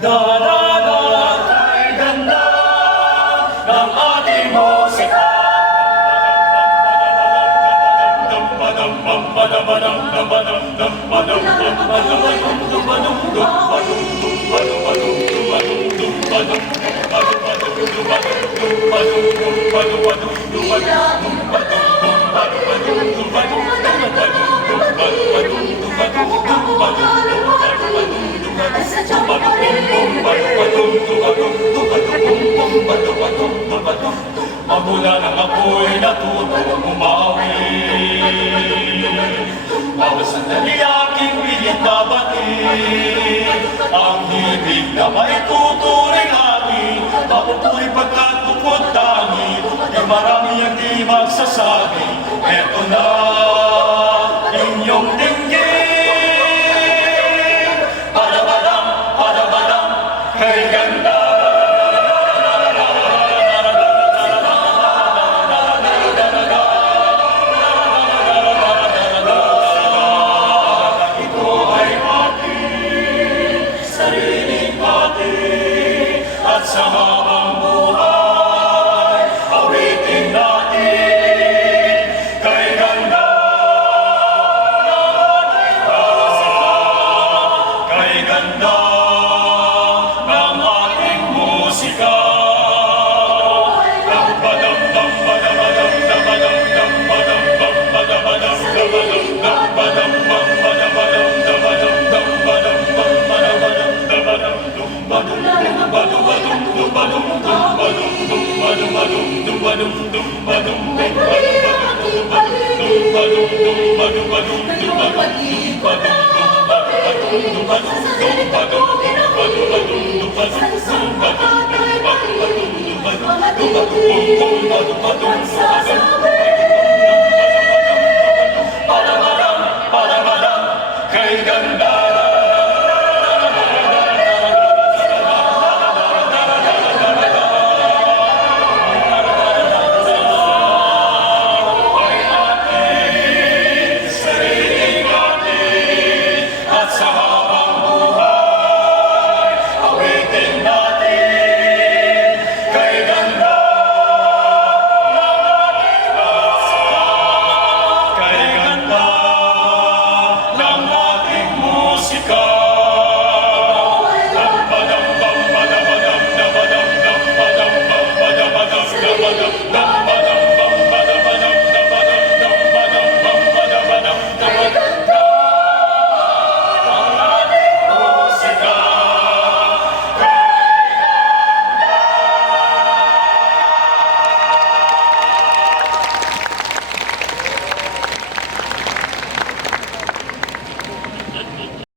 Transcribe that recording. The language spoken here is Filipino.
Da-da-da, kay ganda ng ating musika. Magmula nang ako'y natutong umawi, bawat sandali aking pilit babatiin ang hibig na may tuturing akin. Papupuri pagkat bukod tangi, yung marami ang di magsasabi. Eto na inyong dinggin, padabadam, padabadam, kay ganda. At sa habang buhay, awitin natin kay ganda ng ating musika, kay ganda ng ating musika. Padabadam, padabadam, kay ganda